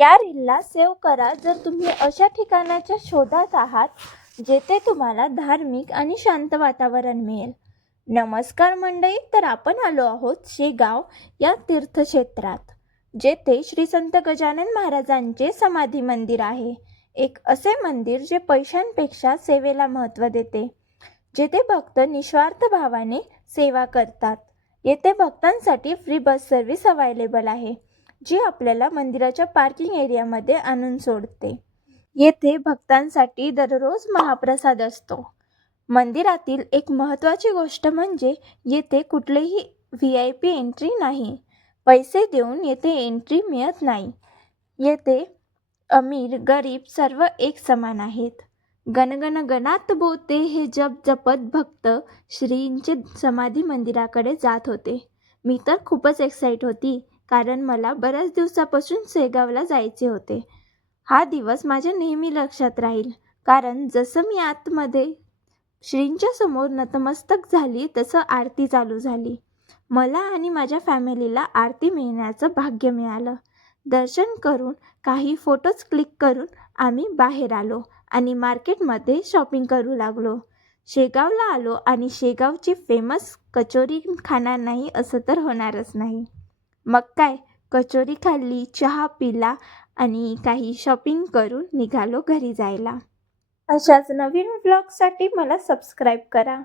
या रीलला सेव्ह करा जर तुम्ही अशा ठिकाणाच्या शोधात आहात जेथे तुम्हाला धार्मिक आणि शांत वातावरण मिळेल. नमस्कार मंडळी, तर आपण आलो आहोत शेगाव या तीर्थक्षेत्रात, जेथे श्री संत गजानन महाराजांचे समाधी मंदिर आहे. एक असे मंदिर जे पैशांपेक्षा सेवेला महत्त्व देते, जेथे भक्त निस्वार्थ भावाने सेवा करतात. येथे भक्तांसाठी फ्री बस सर्व्हिस अवेलेबल आहे, जी आपल्याला मंदिराच्या पार्किंग एरियामध्ये आणून सोडते. येथे भक्तांसाठी दररोज महाप्रसाद असतो. मंदिरातील एक महत्त्वाची गोष्ट म्हणजे येथे कुठलेही VIP एंट्री नाही. पैसे देऊन येथे एंट्री मिळत नाही. येथे अमीर गरीब सर्व एक समान आहेत. गणगण गणात बोलते हे जप जपत भक्त श्रींचे समाधी मंदिराकडे जात होते. मी तर खूपच एक्साइट होती, कारण मला बऱ्याच दिवसापासून शेगावला जायचे होते. हा दिवस माझ्या नेहमी लक्षात राहील, कारण जसं मी आतमध्ये श्रींच्या समोर नतमस्तक झाली तसं आरती चालू झाली. मला आणि माझ्या फॅमिलीला आरती मिळण्याचं भाग्य मिळालं. दर्शन करून काही फोटोज क्लिक करून आम्ही बाहेर आलो आणि मार्केटमध्ये शॉपिंग करू लागलो. शेगावला आलो आणि शेगावची फेमस कचोरी खाणार नाही असं तर होणारच नाही. मग काय, कचोरी खाल्ली, चहा पिला आणि काही शॉपिंग करून निघालो घरी जायला. अशाच नवीन व्लॉगसाठी मला सबस्क्राईब करा.